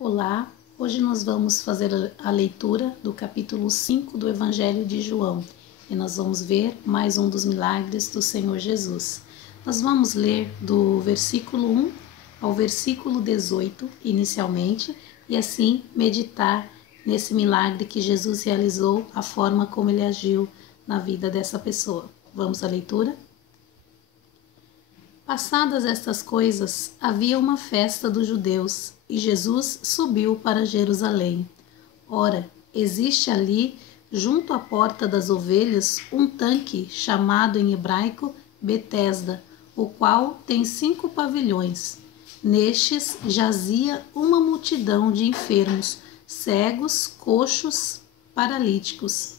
Olá, hoje nós vamos fazer a leitura do capítulo 5 do Evangelho de João e nós vamos ver mais um dos milagres do Senhor Jesus. Nós vamos ler do versículo 1 ao versículo 18 inicialmente e assim meditar nesse milagre que Jesus realizou, a forma como ele agiu na vida dessa pessoa. Vamos à leitura? Passadas estas coisas, havia uma festa dos judeus e Jesus subiu para Jerusalém. Ora, existe ali, junto à porta das ovelhas, um tanque chamado em hebraico Betesda, o qual tem 5 pavilhões. Nestes jazia uma multidão de enfermos, cegos, coxos, paralíticos,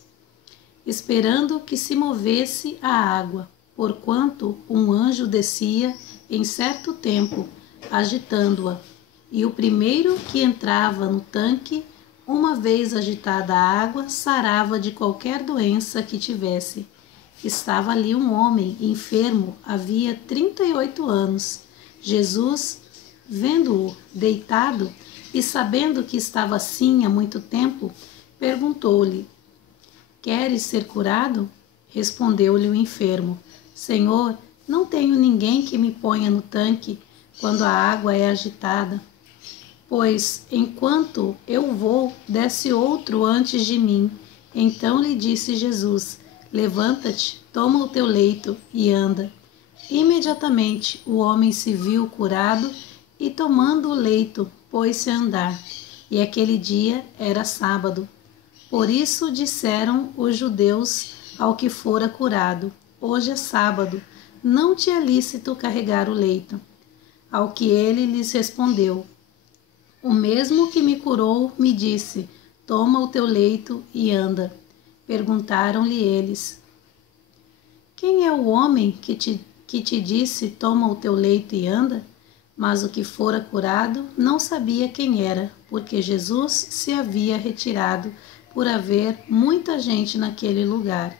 esperando que se movesse a água, porquanto um anjo descia em certo tempo, agitando-a, e o primeiro que entrava no tanque, uma vez agitada a água, sarava de qualquer doença que tivesse. Estava ali um homem enfermo, havia 38 anos. Jesus, vendo-o deitado e sabendo que estava assim há muito tempo, perguntou-lhe: Queres ser curado? Respondeu-lhe o enfermo: Senhor, não tenho ninguém que me ponha no tanque quando a água é agitada, pois enquanto eu vou, desce outro antes de mim. Então lhe disse Jesus: Levanta-te, toma o teu leito e anda. Imediatamente o homem se viu curado e, tomando o leito, pôs-se a andar. E aquele dia era sábado. Por isso disseram os judeus ao que fora curado: Hoje é sábado, não te é lícito carregar o leito. Ao que ele lhes respondeu: O mesmo que me curou me disse: Toma o teu leito e anda. Perguntaram-lhe eles: Quem é o homem que te disse: Toma o teu leito e anda? Mas o que fora curado não sabia quem era, porque Jesus se havia retirado, por haver muita gente naquele lugar.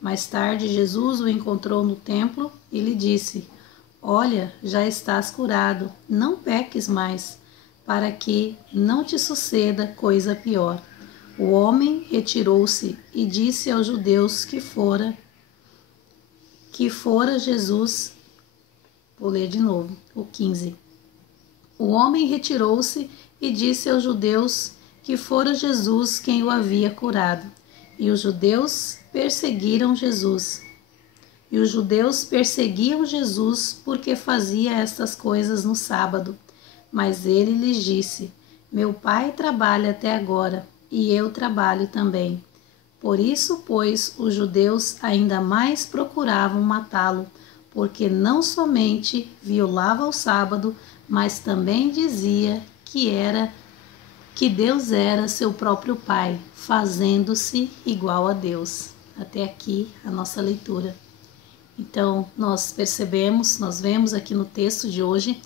Mais tarde, Jesus o encontrou no templo e lhe disse: Olha, já estás curado, não peques mais, para que não te suceda coisa pior. O homem retirou-se e disse aos judeus que fora Jesus. Vou ler de novo, o 15. O homem retirou-se e disse aos judeus que fora Jesus quem o havia curado. E os judeus perseguiam Jesus porque fazia estas coisas no sábado. Mas ele lhes disse: Meu pai trabalha até agora, e eu trabalho também. Por isso, pois, os judeus ainda mais procuravam matá-lo, porque não somente violava o sábado, mas também dizia que Deus era seu próprio Pai, fazendo-se igual a Deus. Até aqui a nossa leitura. Então, nós vemos aqui no texto de hoje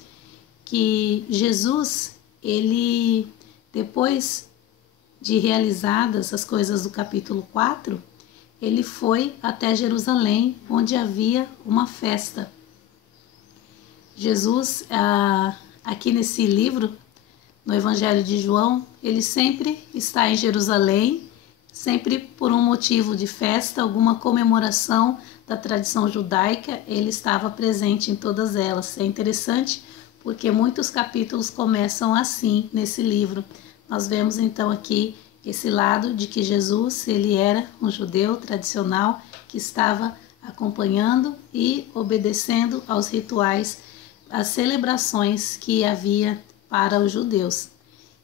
que Jesus, ele, depois de realizadas as coisas do capítulo 4, ele foi até Jerusalém, onde havia uma festa. Jesus, aqui nesse livro, no Evangelho de João, ele sempre está em Jerusalém, sempre por um motivo de festa, alguma comemoração da tradição judaica, ele estava presente em todas elas. É interessante porque muitos capítulos começam assim nesse livro. Nós vemos então aqui esse lado de que Jesus, ele era um judeu tradicional que estava acompanhando e obedecendo aos rituais, às celebrações que havia para os judeus.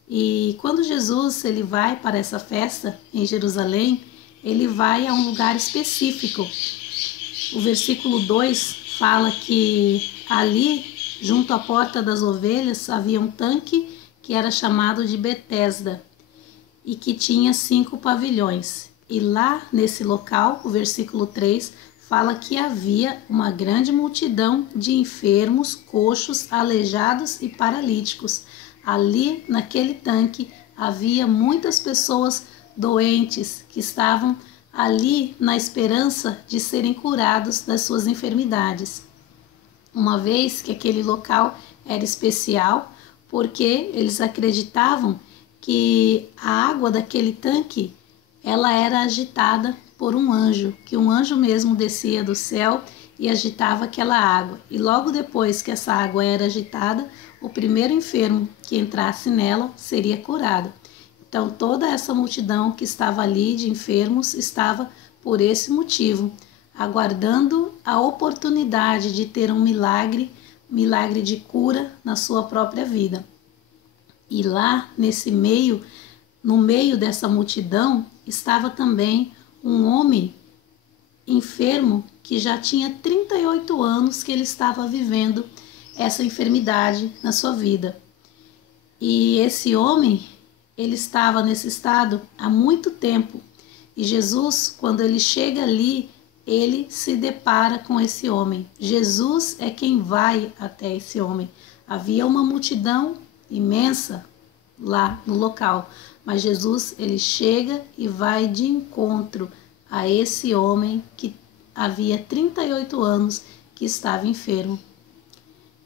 E quando Jesus ele vai para essa festa em Jerusalém, ele vai a um lugar específico. O versículo 2 fala que ali, junto à porta das ovelhas, havia um tanque que era chamado de Betesda e que tinha 5 pavilhões. E lá nesse local, o versículo 3 fala que havia uma grande multidão de enfermos, coxos, aleijados e paralíticos. Ali, naquele tanque, havia muitas pessoas doentes que estavam ali na esperança de serem curados das suas enfermidades. Uma vez que aquele local era especial, porque eles acreditavam que a água daquele tanque ela era agitada por um anjo, que um anjo mesmo descia do céu e agitava aquela água. E logo depois que essa água era agitada, o primeiro enfermo que entrasse nela seria curado. Então toda essa multidão que estava ali de enfermos estava por esse motivo, aguardando a oportunidade de ter um milagre de cura na sua própria vida. E lá no meio dessa multidão, estava também um homem enfermo que já tinha 38 anos que ele estava vivendo essa enfermidade na sua vida. E esse homem, ele estava nesse estado há muito tempo. E Jesus, quando ele chega ali, ele se depara com esse homem. Jesus é quem vai até esse homem. Havia uma multidão imensa lá no local, mas Jesus ele chega e vai de encontro a esse homem que havia 38 anos que estava enfermo.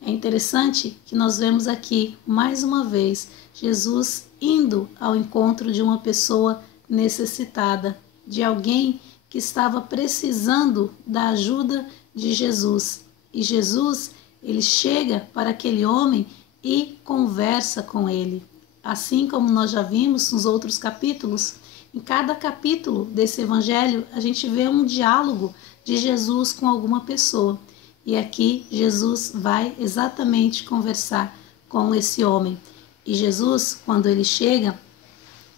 É interessante que nós vemos aqui, mais uma vez, Jesus indo ao encontro de uma pessoa necessitada, de alguém que estava precisando da ajuda de Jesus. E Jesus, ele chega para aquele homem e conversa com ele. Assim como nós já vimos nos outros capítulos, em cada capítulo desse evangelho, a gente vê um diálogo de Jesus com alguma pessoa. E aqui Jesus vai exatamente conversar com esse homem. E Jesus, quando ele chega,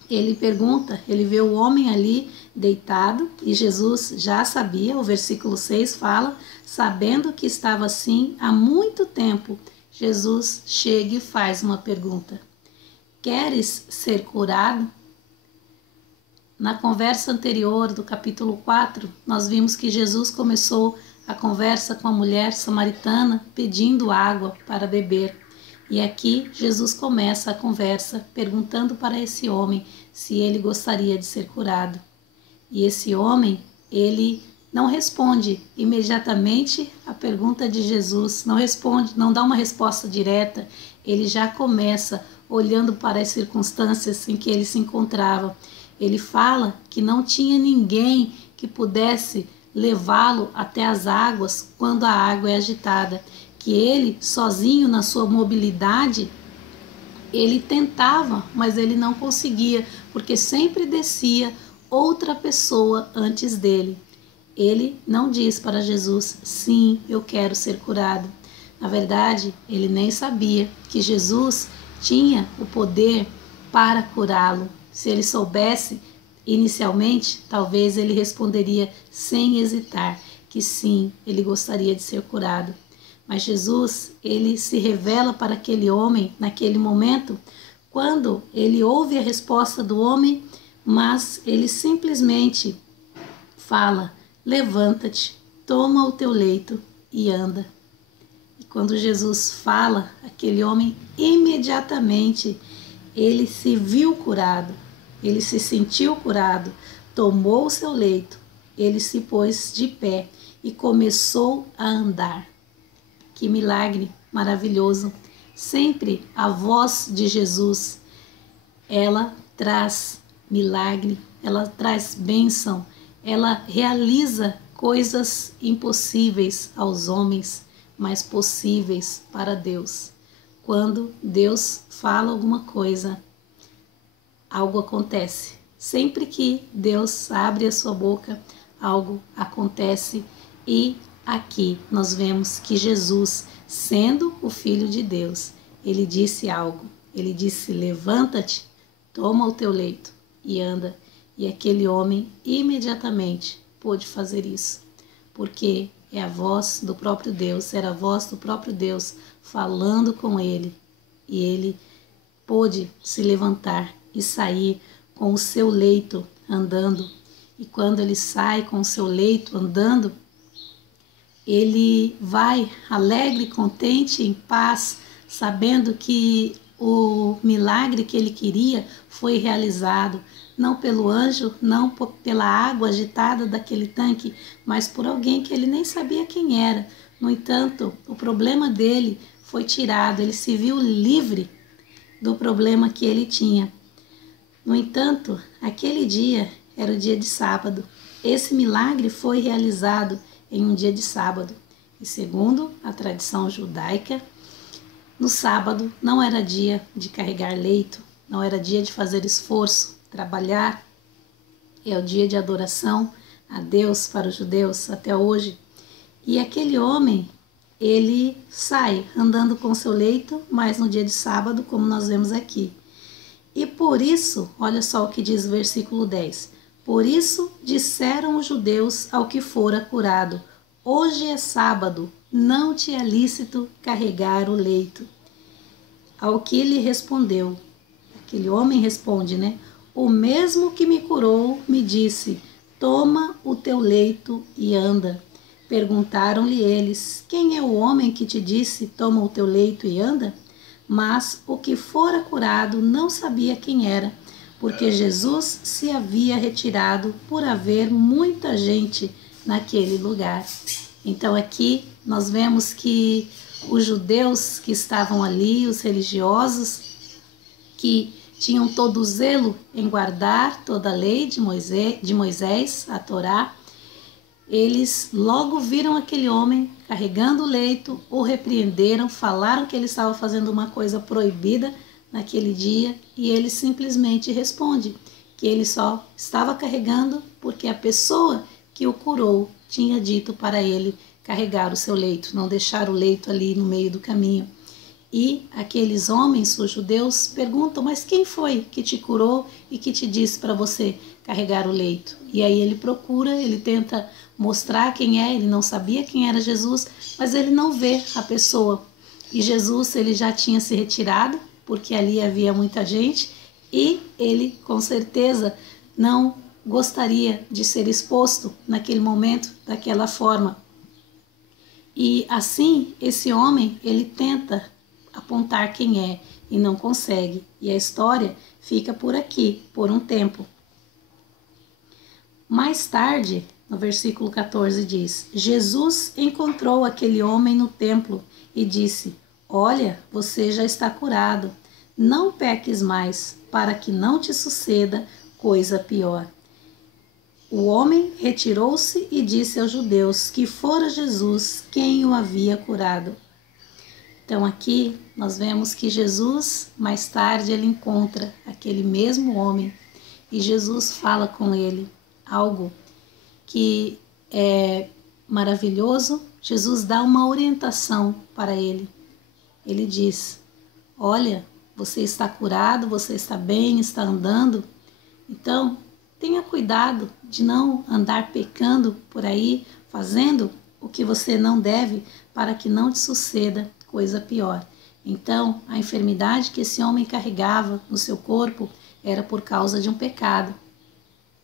ele pergunta, ele vê o homem ali deitado, e Jesus já sabia, o versículo 6 fala, sabendo que estava assim há muito tempo, Jesus chega e faz uma pergunta: queres ser curado? Na conversa anterior do capítulo 4, nós vimos que Jesus começou a conversa com a mulher samaritana pedindo água para beber. E aqui Jesus começa a conversa perguntando para esse homem se ele gostaria de ser curado. E esse homem, ele não responde imediatamente a pergunta de Jesus, não dá uma resposta direta, ele já começa olhando para as circunstâncias em que ele se encontrava. Ele fala que não tinha ninguém que pudesse levá-lo até as águas quando a água é agitada, que ele, sozinho na sua mobilidade, ele tentava, mas ele não conseguia, porque sempre descia outra pessoa antes dele. Ele não diz para Jesus: sim, eu quero ser curado. Na verdade, ele nem sabia que Jesus tinha o poder para curá-lo. Se ele soubesse, inicialmente, talvez ele responderia sem hesitar que sim, ele gostaria de ser curado. Mas Jesus, ele se revela para aquele homem naquele momento, quando ele ouve a resposta do homem, mas ele simplesmente fala: levanta-te, toma o teu leito e anda. E quando Jesus fala, aquele homem imediatamente ele se viu curado, ele se sentiu curado, tomou o seu leito, ele se pôs de pé e começou a andar. Que milagre maravilhoso! Sempre a voz de Jesus, ela traz milagre, ela traz bênção, ela realiza coisas impossíveis aos homens, mas possíveis para Deus. Quando Deus fala alguma coisa, algo acontece. Sempre que Deus abre a sua boca, algo acontece. E aqui nós vemos que Jesus, sendo o Filho de Deus, ele disse algo. Ele disse: levanta-te, toma o teu leito e anda. E aquele homem imediatamente pôde fazer isso, porque é a voz do próprio Deus, era a voz do próprio Deus falando com ele. E ele pôde se levantar e sair com o seu leito andando. E quando ele sai com o seu leito andando, ele vai alegre, contente, em paz, sabendo que o milagre que ele queria foi realizado, não pelo anjo, não pela água agitada daquele tanque, mas por alguém que ele nem sabia quem era. No entanto, o problema dele foi tirado, ele se viu livre do problema que ele tinha. No entanto, aquele dia era o dia de sábado. Esse milagre foi realizado em um dia de sábado. E segundo a tradição judaica, no sábado não era dia de carregar leito, não era dia de fazer esforço, trabalhar. É o dia de adoração a Deus para os judeus até hoje. E aquele homem, ele sai andando com seu leito, mas no dia de sábado, como nós vemos aqui. E por isso, olha só o que diz o versículo 10. Por isso disseram os judeus ao que fora curado: hoje é sábado, não te é lícito carregar o leito. Ao que ele respondeu, aquele homem responde, né? O mesmo que me curou me disse: toma o teu leito e anda. Perguntaram-lhe eles: quem é o homem que te disse: toma o teu leito e anda? Mas o que fora curado não sabia quem era, porque Jesus se havia retirado por haver muita gente naquele lugar. Então aqui nós vemos que os judeus que estavam ali, os religiosos, que tinham todo o zelo em guardar toda a lei de Moisés, a Torá, eles logo viram aquele homem carregando o leito, o repreenderam, falaram que ele estava fazendo uma coisa proibida naquele dia, e ele simplesmente responde que ele só estava carregando porque a pessoa que o curou tinha dito para ele carregar o seu leito, não deixar o leito ali no meio do caminho. E aqueles homens, os judeus, perguntam: mas quem foi que te curou e que te disse para você carregar o leito? E aí ele procura, ele tenta mostrar quem é, ele não sabia quem era Jesus, mas ele não vê a pessoa. E Jesus, ele já tinha se retirado, porque ali havia muita gente, e ele com certeza não gostaria de ser exposto naquele momento daquela forma. E assim, esse homem, ele tenta apontar quem é e não consegue. E a história fica por aqui, por um tempo. Mais tarde, no versículo 14 diz: Jesus encontrou aquele homem no templo e disse: olha, você já está curado. Não peques mais, para que não te suceda coisa pior. O homem retirou-se e disse aos judeus que fora Jesus quem o havia curado. Então aqui nós vemos que Jesus, mais tarde, ele encontra aquele mesmo homem e Jesus fala com ele algo que é maravilhoso. Jesus dá uma orientação para ele. Ele diz: olha, você está curado, você está bem, está andando, então tenha cuidado de não andar pecando por aí, fazendo o que você não deve, para que não te suceda coisa pior. Então, a enfermidade que esse homem carregava no seu corpo era por causa de um pecado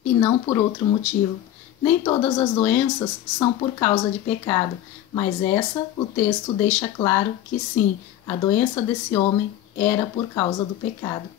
e não por outro motivo. Nem todas as doenças são por causa de pecado, mas essa, o texto deixa claro que sim, a doença desse homem era por causa do pecado.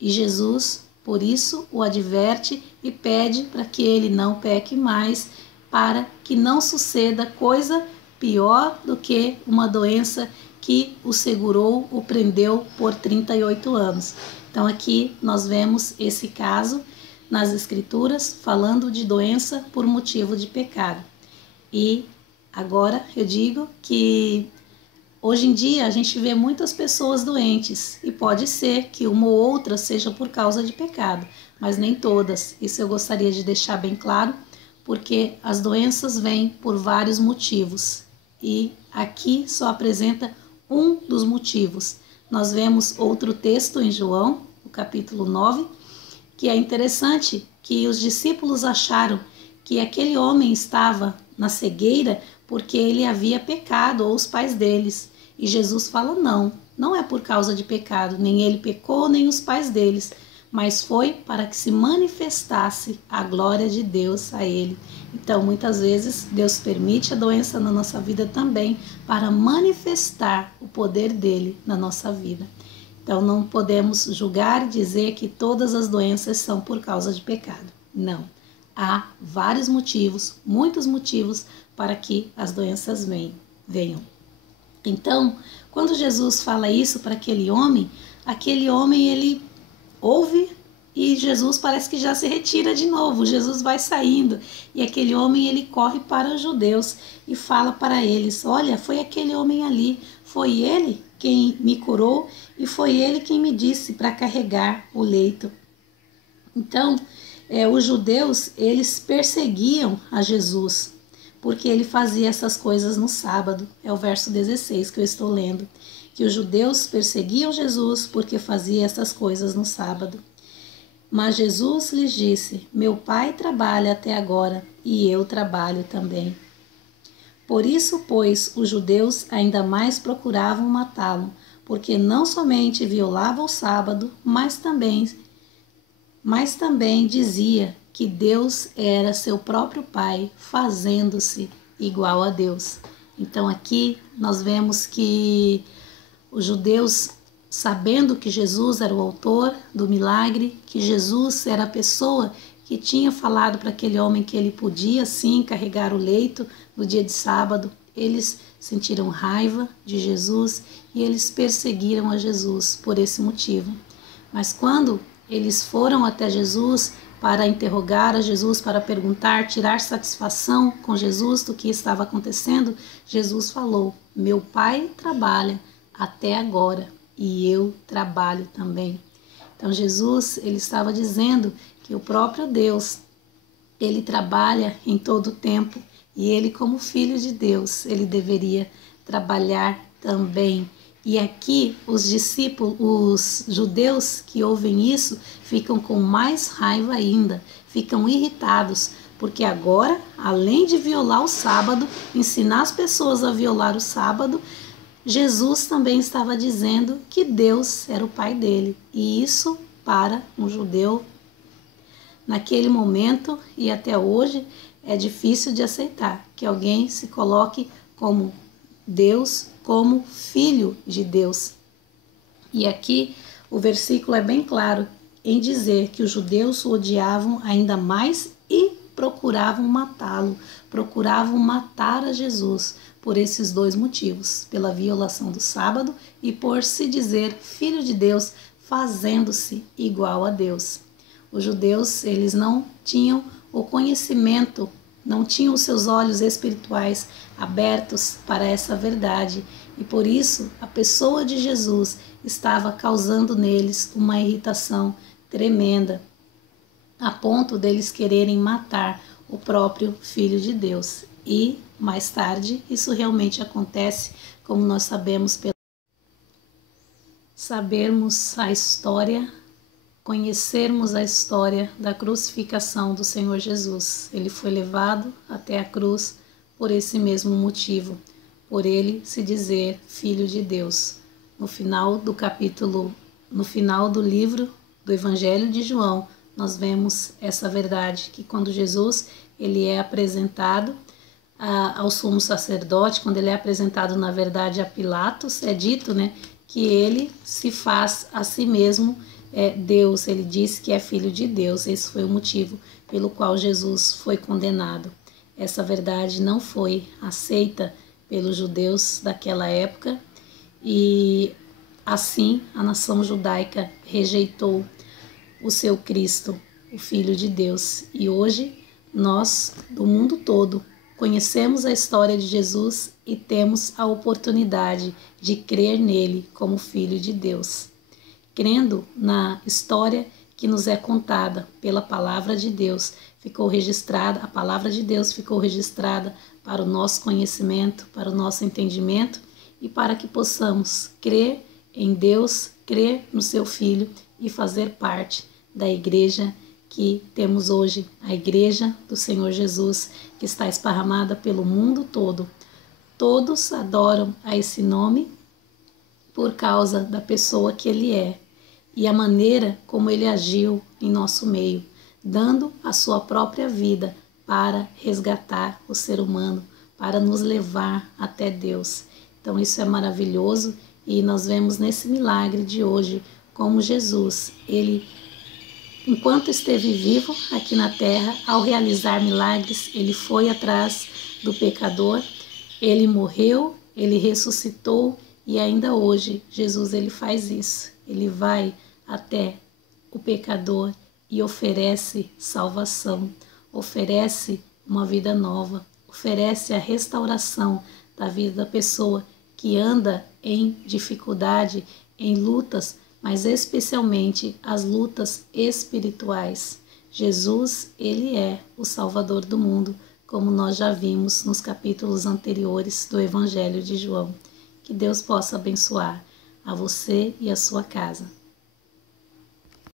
E Jesus, por isso, o adverte e pede para que ele não peque mais, para que não suceda coisa pior do que uma doença que o segurou, o prendeu por 38 anos. Então aqui nós vemos esse caso nas Escrituras falando de doença por motivo de pecado. E agora eu digo que hoje em dia a gente vê muitas pessoas doentes e pode ser que uma ou outra seja por causa de pecado, mas nem todas. Isso eu gostaria de deixar bem claro, porque as doenças vêm por vários motivos e aqui só apresenta um dos motivos. Nós vemos outro texto em João, no capítulo 9, que é interessante, que os discípulos acharam que aquele homem estava na cegueira porque ele havia pecado, ou os pais deles. E Jesus fala: não, não é por causa de pecado, nem ele pecou, nem os pais deles, mas foi para que se manifestasse a glória de Deus a ele. Então, muitas vezes, Deus permite a doença na nossa vida também para manifestar o poder dele na nossa vida. Então, não podemos julgar e dizer que todas as doenças são por causa de pecado. Não. Há vários motivos, muitos motivos, para que as doenças venham. Então, quando Jesus fala isso para aquele homem, aquele homem, ele ouve e Jesus parece que já se retira de novo. Jesus vai saindo e aquele homem, ele corre para os judeus e fala para eles: olha, foi aquele homem ali, foi ele quem me curou e foi ele quem me disse para carregar o leito. Então, os judeus, eles perseguiam a Jesus, porque ele fazia essas coisas no sábado. É o verso 16 que eu estou lendo, que os judeus perseguiam Jesus porque fazia essas coisas no sábado. Mas Jesus lhes disse: meu Pai trabalha até agora e eu trabalho também. Por isso, pois, os judeus ainda mais procuravam matá-lo, porque não somente violava o sábado, mas também dizia que Deus era seu próprio Pai, fazendo-se igual a Deus. Então aqui nós vemos que os judeus, sabendo que Jesus era o autor do milagre, que Jesus era a pessoa que tinha falado para aquele homem que ele podia sim carregar o leito no dia de sábado, eles sentiram raiva de Jesus e eles perseguiram a Jesus por esse motivo. Mas quando eles foram até Jesus para interrogar a Jesus, para perguntar, tirar satisfação com Jesus do que estava acontecendo, Jesus falou: meu Pai trabalha até agora e eu trabalho também. Então Jesus, ele estava dizendo que o próprio Deus, ele trabalha em todo o tempo e ele, como filho de Deus, ele deveria trabalhar também. E aqui os discípulos, os judeus que ouvem isso, ficam com mais raiva ainda, ficam irritados, porque agora, além de violar o sábado, ensinar as pessoas a violar o sábado, Jesus também estava dizendo que Deus era o Pai dele. E isso, para um judeu, naquele momento e até hoje, é difícil de aceitar que alguém se coloque como Deus, como filho de Deus. E aqui o versículo é bem claro em dizer que os judeus o odiavam ainda mais e procuravam matá-lo, procuravam matar a Jesus por esses dois motivos, pela violação do sábado e por se dizer filho de Deus, fazendo-se igual a Deus. Os judeus, eles não tinham o conhecimento, não tinham os seus olhos espirituais abertos para essa verdade e por isso a pessoa de Jesus estava causando neles uma irritação tremenda, a ponto deles quererem matar o próprio Filho de Deus. E mais tarde isso realmente acontece, como nós sabemos pelo sabermos a história, conhecermos a história da crucificação do Senhor Jesus. Ele foi levado até a cruz por esse mesmo motivo, por ele se dizer Filho de Deus. No final do capítulo, no final do livro do Evangelho de João, nós vemos essa verdade, que quando Jesus ele é apresentado ao sumo sacerdote, quando ele é apresentado na verdade a Pilatos, é dito, que ele se faz a si mesmo Deus, ele diz que é filho de Deus. Esse foi o motivo pelo qual Jesus foi condenado. Essa verdade não foi aceita pelos judeus daquela época e assim a nação judaica rejeitou o seu Cristo, o Filho de Deus. E hoje nós, do mundo todo, conhecemos a história de Jesus e temos a oportunidade de crer nele como Filho de Deus. Crendo na história que nos é contada pela palavra de Deus, ficou registrada, a palavra de Deus ficou registrada para o nosso conhecimento, para o nosso entendimento e para que possamos crer em Deus, crer no seu Filho e fazer parte da igreja que temos hoje, a igreja do Senhor Jesus, que está esparramada pelo mundo todo. Todos adoram a esse nome por causa da pessoa que ele é e a maneira como ele agiu em nosso meio, dando a sua própria vida para resgatar o ser humano, para nos levar até Deus. Então isso é maravilhoso e nós vemos nesse milagre de hoje como Jesus, ele, enquanto esteve vivo aqui na terra, ao realizar milagres, ele foi atrás do pecador, ele morreu, ele ressuscitou e ainda hoje Jesus ele faz isso. ele vai até o pecador e oferece salvação, oferece uma vida nova, oferece a restauração da vida da pessoa que anda em dificuldade, em lutas, mas especialmente as lutas espirituais. Jesus, ele é o Salvador do mundo, como nós já vimos nos capítulos anteriores do Evangelho de João. Que Deus possa abençoar a você e a sua casa.